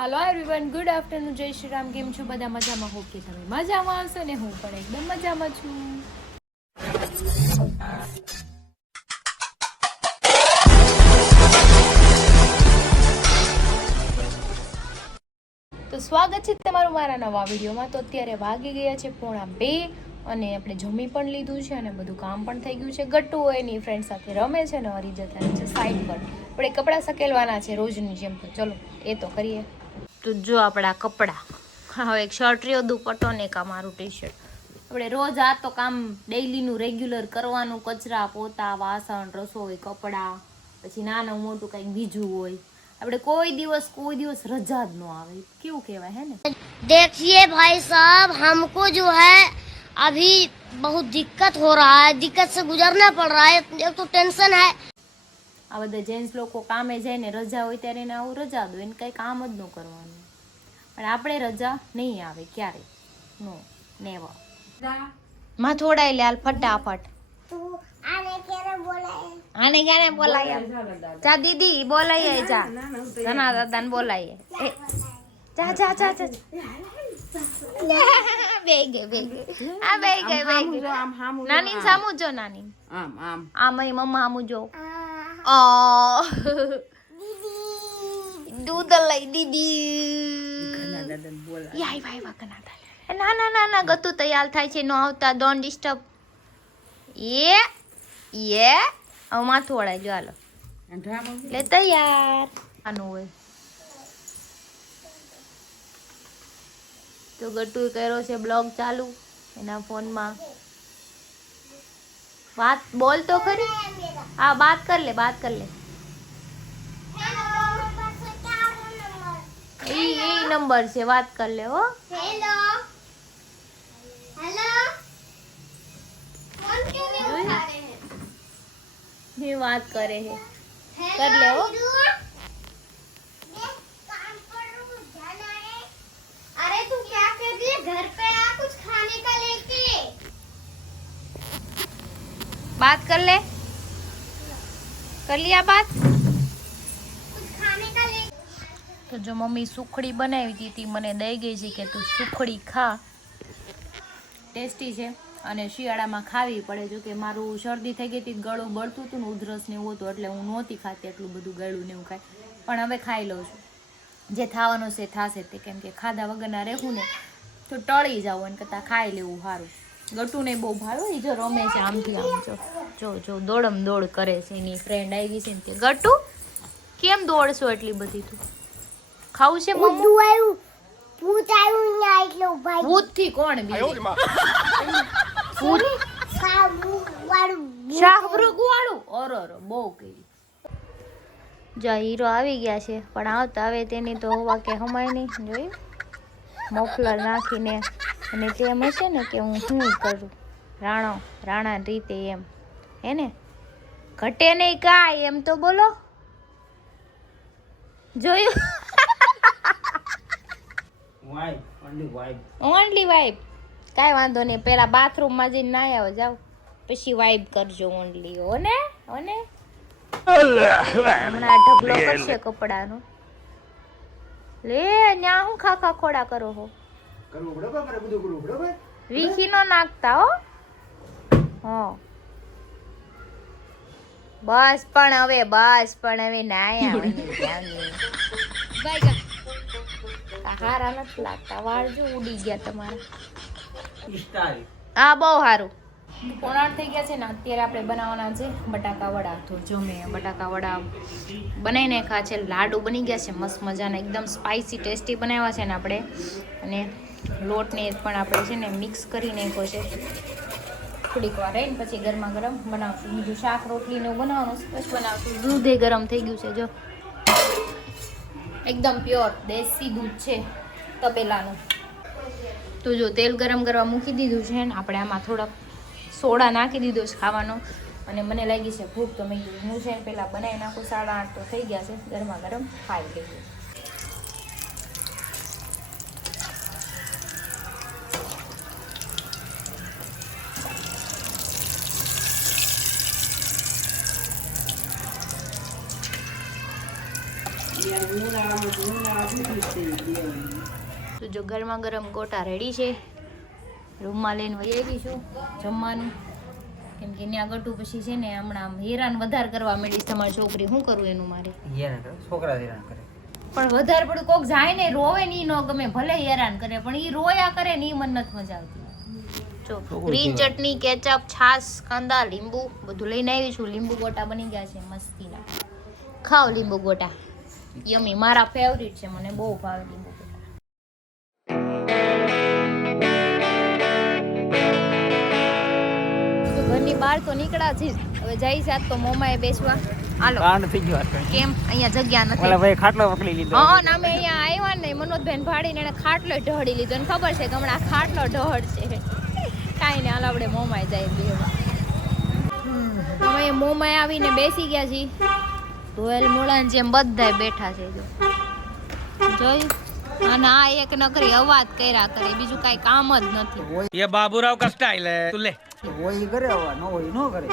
હાલો everyone, good afternoon, જય શ્રી રામ. કેમ છો બધા? મજામાં? હોપ કે તમે મજામાં હશો ને હું પણ એકદમ મજામાં છું. તો સ્વાગત છે તમારું મારા નવા વિડીયોમાં. તો અત્યારે વાગી ગયા છે 1:30 અને આપણે જમી પણ લીધું છે અને બધું કામ પણ થઈ ગયું છે. ગટ્ટુ એની ફ્રેન્ડ સાથે રમે છે ને હરી જતા છે સાઈડ પર. આપણે કપડાં સકેલવાના છે રોજની જેમ, તો ચલો એ તો કરીએ. તો જો આપણા કપડાં, હવે એક શર્ટ રહ્યો, દુપટ્ટો ને એક અમારું ટી શર્ટ. આપણે રોજ આ તો કામ ડેઈલીનું રેગ્યુલર કરવાનું, કચરા પોતા, વાસણ, રસોઈ, કપડાં, પછી નાનું મોટું કંઈક બીજું હોય. આપણે કોઈ દિવસ રજા જ ન આવે, કેવું કહેવાય હે ને. देखिए भाई साहब, हमको जो है अभी बहुत दिक्कत हो रहा है, दिक्कत से गुजरना पड़ रहा है. एक तो टेंशन है. આ બધા જેન્ટ્સ લોકો કામે જાય ને રજા હોય ત્યારે એને આવું રજા દો, એને કંઈ કામ જ ન કરવાનું. પણ આપણે રજા નહીં આવે ક્યારે, નો નેવર. માથું ઓડાઈ લે હાલ ફટાફટ. આને ક્યારે બોલાય? જા દીદી બોલાય, જા ધના દાદા ને બોલાય. જા જા જા જા. બે ગઈ આ બે ગઈ. નાની સામુ જો, નાની આમ મમ્મા સામુ જો. દૂધ લઈ દીદી. યાય ભાઈ વાકના તા. ના ના ના ના, ગતું તૈયાર થાય છે, નો આવતા, ડોન્ટ ડિસ્ટર્બ. એ હવે માથું વળાય જો, હાલો લે તૈયાર. આનું હોય તો ગટ્ટુ કર્યો છે બ્લોગ ચાલુ એના ફોનમાં. વાત બોલ તો ખરી. હા બાત કર લે, બાત કર લે. એ નંબર છે, વાત કર લે. હો हेलो हेलो, फोन क्यों नहीं उठा रहे हैं? ये बात करे है, कर ले. हो अरे तू क्या कर रही है? घर पे आ, कुछ खाने का लेके. बात कर ले, कर लिया बात. कुछ खाने का लेके. તો જો મમ્મી સુખડી બનાવી હતી, મને દઈ ગઈ છે કે તું સુખડી ખા, ટેસ્ટી છે અને શિયાળામાં ખાવી પડે. જો કે મારું શરદી થઈ ગઈ હતી, ગળું બળતું હતું ને ઉધરસ ને એવું હતું, એટલે હું નહોતી ખાતી એટલું બધું ગળું ને એવું ખાય. પણ હવે ખાઈ લઉં છું, જે થવાનું છે થશે તે, કેમ કે ખાધા વગરના રહેવું ને તો ટળી જાવ એને કરતાં ખાઈ લેવું સારું. ગટુને બહુ ભાવે, એ જો રમે છે આમથી આમ. જો જો દોડમ દોડ કરે છે, એની ફ્રેન્ડ આવી છે ને તે. ગટુ કેમ દોડશો એટલી બધી? તું ખાવું છે મમ્મુ? ભૂત આવ્યું ને આટલો ભાઈ. ભૂત થી કોણ બીજું? ભૂત વાળું શાહબૃગ વાળું. ઓરો બહુ કરી. જો હીરો આવી ગયા છે, પણ આવતા આવે તેની તો હોવા કે હમાય નહીં. જોયું મોફલર નાખીને, અને તેમ હશે ને કે હું શું કરું રાણા રીતે એમ હે ને. ઘટે નહીં કાંઈ એમ તો બોલો. જોયું? Only vibe. કાંઈ વાંધો નહીં, પેલા બાથરૂમમાં જઈને ના આવો જાવ, પછી વાઇબ કરજો ઓનલી. ઓને હમણાં ઢગલો કરશે કપડાનો. લે ન્યા હું ખાખા ખોડા કરો હો? વીખી નો નાખતા હો. હા બસ પણ હવે ના આવવાની. હારા નથી લાગતા વાળ, જો ઉડી ગયા તમારા. હા બહુ સારું. 8:30 થઈ ગયા છે ને, અત્યારે આપણે બનાવવાના છે બટાકા વડા. તો જો મેં બટાકા વડા બનાવીને ખા છે, લાડુ બની ગયા છે મસ્ત મજાના, એકદમ સ્પાઇસી ટેસ્ટી બનાવ્યા છે ને આપણે. અને લોટને પણ આપણે છે ને મિક્સ કરી નાખ્યો છે. થોડીક વાર રહીને પછી ગરમા ગરમ બનાવશું. બીજું શાક રોટલીને એવું બનાવવાનું પછી બનાવશું. દૂધે ગરમ થઈ ગયું છે, જો એકદમ પ્યોર દેશી દૂધ છે તપેલાનું. તો જો તેલ ગરમ કરવા મૂકી દીધું છે ને, આપણે આમાં થોડાક સોડા નાખી દીધો છે ખાવાનો. અને મને લાગી છે ભૂખ, તો મેં કીધું હું છે પહેલાં બનાવી નાખું. 8:30 તો થઈ ગયા છે, ગરમા ગરમ ખાઈ લઈએ. તો જો ગરમા ગરમ ગોટા રેડી છે. રૂમમાં લઈને વહી આવી છું જમવાનું, કેમ કે ત્યાં ગટુ પછી છે ને હમણાં આમ હેરાન વધારે કરવા માંડીશ. તમારી છોકરી શું કરવું એનું મારે? છોકરા હેરાન કરે પણ વધારે પડતું કોક જાય ને રોવે ને ઈ ન ગમે, ભલે હેરાન કરે પણ ઈ રોયા કરે ને ઈ મને નથી મજા આવતી. જો ગ્રીન ચટણી, કેચઅપ, છાશ, કાંદા, લીંબુ બધું લઈને આવી છું. લીંબુ ગોટા બની ગયા છે મસ્તીના. ખાઓ લીંબુ ગોટા, યમી, મારા ફેવરિટ છે, મને બહુ ભાવે લીંબુ ગોટા. તો ઘરની બહાર તો નીકળ્યા છે, હવે જઈ સાત તો મોમાએ બેસવા. હાલો. કાંડ થઈ ગયો કેમ? અહીંયા જગ્યા નથી. ઓલા ભાઈ ખાટલો પકડી લીધો. હા, ના અમે અહીંયા આવ્યા ને મનોજભાઈ ભાડીને એને ખાટલો ઢળી લીધો ને ખબર છે કે હમણાં ખાટલો ઢળશે. કાંઈ ને હાલ આપણે મોમાએ જાય બેવા. અમે મોમાએ આવીને બેસી ગયા છીએ. ધોયેલ મોળાને જેમ બધાય બેઠા છે. જો જોયું, અને આ એક નકરી અવાજ કર્યા કરે, બીજું કાંઈ કામ જ નથી. ये बाबूराव का स्टाइल है तू ले હોય કરે હવા ન હોય ન કરે.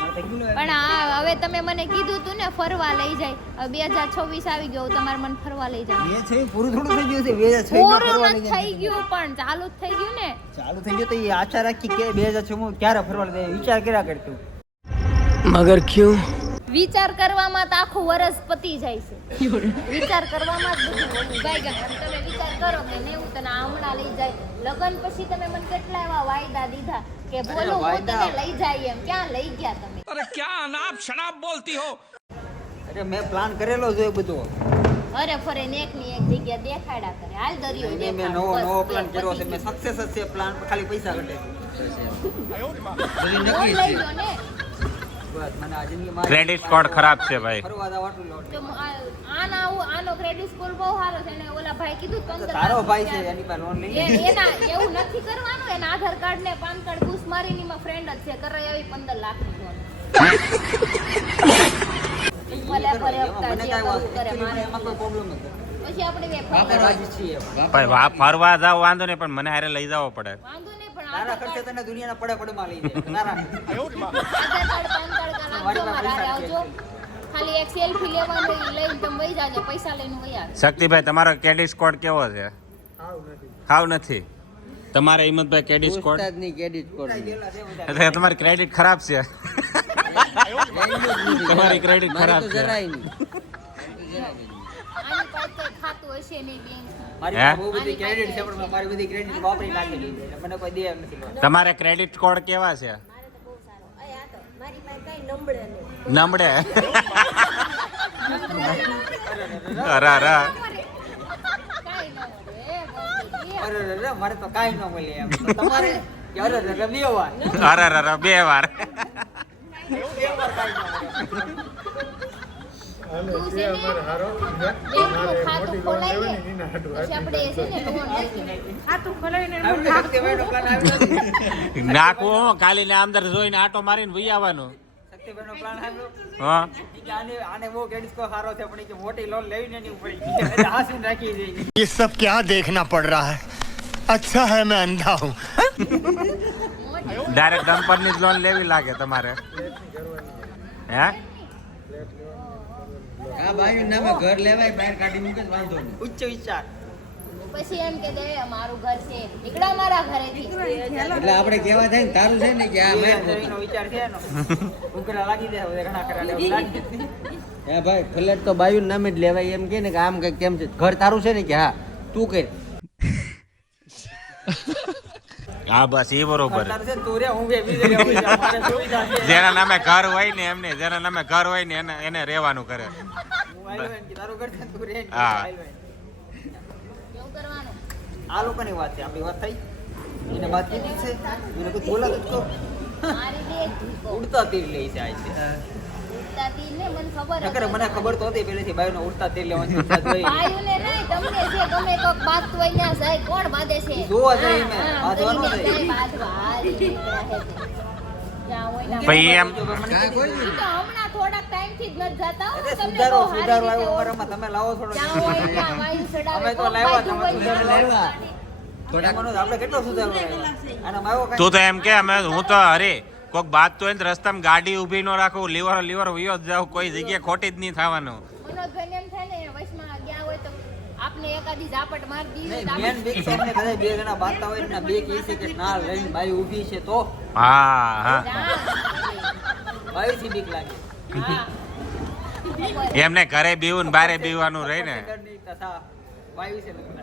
પણ આ હવે તમે મને કીધું તું ને ફરવા લઈ જાય. હવે 2026 આવી ગયો, તમારે મને ફરવા લઈ જાય. એ છે પૂરું થોડું થઈ ગયું છે. 2006 માં ફરવા પૂરું લઈ નથી થઈ ગયું પણ ચાલુ જ થઈ ગયું ને. ચાલુ થઈ ગયું તો એ આશા રાખી કે 2006 માં ક્યારે ફરવા લઈ જાય વિચાર કર્યા કરતું. मगर क्यों વિચાર કરવામાં તો આખું વરસ પતી જાય છે. વિચાર કરવામાં જ બધું ઓલું ગાય ગાય. તમે વિચાર કરો કે ને હું તને હમણાં લઈ જાય. લગન પછી તમે મને કેટલા એવા વાયદા દીધા કે બોલો હું તને લઈ જાય એમ. ક્યાં લઈ ગયા તમે? अरे क्या अनाप शनाप बोलती हो અરે મેં પ્લાન કરેલો છે એ બધો. અરે ફરે ને એક ની એક જગ્યા દેખાડા કરે. હાલ દરિયો મેં દેખાડ. નવો પ્લાન કર્યો છે. મેં સક્સેસ જ છે પ્લાન, ખાલી પૈસા ઘટે. બધી નકલી લઈ છે. લો ને. બસ મને આ જિંદગીમાં क्रेडिट स्कोर खराब છે ભાઈ ફરવા જવાતું લોટ. તો આનો ક્રેડિટ સ્કોર બહુ સારો છે ને ઓલા ભાઈ કીધું 15 તારો ભાઈ છે એની પાસે લોન લઈ લે. એના એવું નથી કરવાનું. એના આધાર કાર્ડ ને પાન કાર્ડ ઘૂસ મારીને એમાં ફ્રેન્ડ જ છે. કરાય આવી 15 લાખ ની લોન. ભલે ભલે હપ્તા મને જે કાંઈ કરવું કરે actually મારે. એમાં કોઈ પ્રોબ્લેમ નથી. પછી આપણે આપણે રાજી છીએ. ભાઈ ફરવા જાવ વાંધો નહીં પણ મને હારે લઈ જવો પડે. વાંધો નહીં પણ તારા આધાર ખર્ચે તને દુનિયાના પડે પડમાં લઈ જાય. તારા કાર્ડ પાન કાર્ડ કરાવજો મારા હારે આવજો. ખાલી એક સેલ્ફી લેવાનું ઈ લઈને તમે વઈ જાજો. પૈસા લઈને વઈ આવજો. શક્તિભાઈ તમારો ક્રેડિટ સ્કોર કેવો છે? હાવ નથી. તમારે હિંમતભાઈ ક્રેડિટ સ્કોર ઉસ્તાદની ક્રેડિટ કોડ એટલે તમારી ક્રેડિટ ખરાબ છે. તમારી ક્રેડિટ ખરાબ છે. આની પાસે કંઈ ખાતું હશે નહીં બેંકમાં. મારી હે? પાસે બહુ બધી ક્રેડિટ છે પણ મેં મારી બધી ક્રેડિટ વાપરી નાખેલી છે. મને કોઈ દે એમ નથી. તમારે ક્રેડિટ સ્કોર કેવા છે? નમડે. અરે અરે કાંઈ ન મળે. અરે રે મારે તો કાંઈ ન મળે એમ. તો તમારે કે અરે રે બે વાર અરે અરે 2 વાર. તું છે ને બેંકનું ખાતું ખોલાવીએ. પછી આપણે એ છે ને લોન લઈએ. ખાતું ખોલાવીને આપણે શક્તિભાઈનો પ્લાન આવ્યો નથી. નાખવું ખાલી ને અંદર જોઈને આટો મારીને વહી આવવાનું. શક્તિભાઈનો પ્લાન આવ્યો હા કે આને બહુ ક્રેડિટ સ્કોર સારો છે પણ એ કે મોટી લોન લેવીને એની ઉપર એટલે હાસીને રાખી દે. ये सब क्या देखना पड़ रहा है अच्छा है मैं अंधा हूँ ડાયરેક્ટ ડમ્પરની જ લોન લેવી લાગે તમારે. હે આ બાજુ નામે ઘર લેવાય બહાર કાઢી મૂકે વાંધો નહીં. ઉચ્ચ વિચાર. પછી એમ કે દે મારું ઘર છે નીકળા મારા ઘરેથી. એટલે આપણે કેવા થાય ને તારું છે ને કે આ મેં એનો વિચાર છે એનો. ઉકળા લાગી દે હવે ઘણા ખરા લેવા લાગી દે. હે ભાઈ ફ્લેટ તો બાયું નામે જ લેવાય એમ કે ને કે આમ કઈ કેમ છે ઘર તારું છે ને કે હા તું કર હા બસ એ બરોબર. તારે છે ને તું રે હું બે બીજે રહેવું છે. મારે સુવિધા છે. જેના નામે ઘર હોય ને એમને જેના નામે ઘર હોય ને એને રહેવાનું કરે. હું આવ્યો એમ કે તારું ઘર છે ને તું રે ને હા. આવ્યો એમ. એવું કરવાનું. આ લોકોની વાત છે આપણી વાત થઈ એને વાત કીધી છે એને કોઈ બોલા તો મારી બે ધીકો. ઉડતા તીર લે છે આ છે ઉડતા તીર ને મને ખબર નકર મને ખબર તો હતી પહેલેથી બાયુનો ઉડતા તીર લેવાની ઈચ્છા જોઈ. ભાઈઓને નહીં તમને જે ગમે કોક બાત હોય ત્યાં જાય કોણ બાંધે છે જોવા જઈએ મેં, હા, બાંધવા ન કરીને જઈએ. જાય બાંધવા. આ રીતે નીકળ્યા છે તે. જ્યાં હોય ના પછી એમ ઈ તો હમણાં થોડાક ટાઈમથી જ નથી જાતા હો. અરે તમને સુધારો બહુ સારી સુધારો રીતે આવ્યો ઓળખું. અમારામાં તમે લાવો થોડો જ્યાં હોય ત્યાં વાયુ ચડાવે. અમે તો કોક લાવ્યા, બાજુ તમે હોય સુધારો ત્યાં લાવ્યા. થોડાક એમાંનો આપણે કેટલો સુધારો આવ્યો આનામાં આવ્યો તું તો એમ કે અમે હું તો અરે કોક બાત તો હોય ને રસ્તામાં ગાડી ઊભી ન રાખું લીવર વયો જ જાવ કોઈ જગ્યાએ ખોટી જ નહીં થવાનું. મનોજભાઈને એમ થાય ને વચમાં ગયા બાપને એકાદી ઝાપટ મારી દીધી તો મેન બીક તો અમને કદાચ બે જણા બાંધતા હોય ને બે કહે છે કે ના લઈને બાઈ ઊભી છે તો હા હા બાઈ થી બીક લાગે હા. એમને ઘરે બીવું ને બારે બીવાનું રહે ને સેકન્ડની તથા બાઈ છે લગ્ન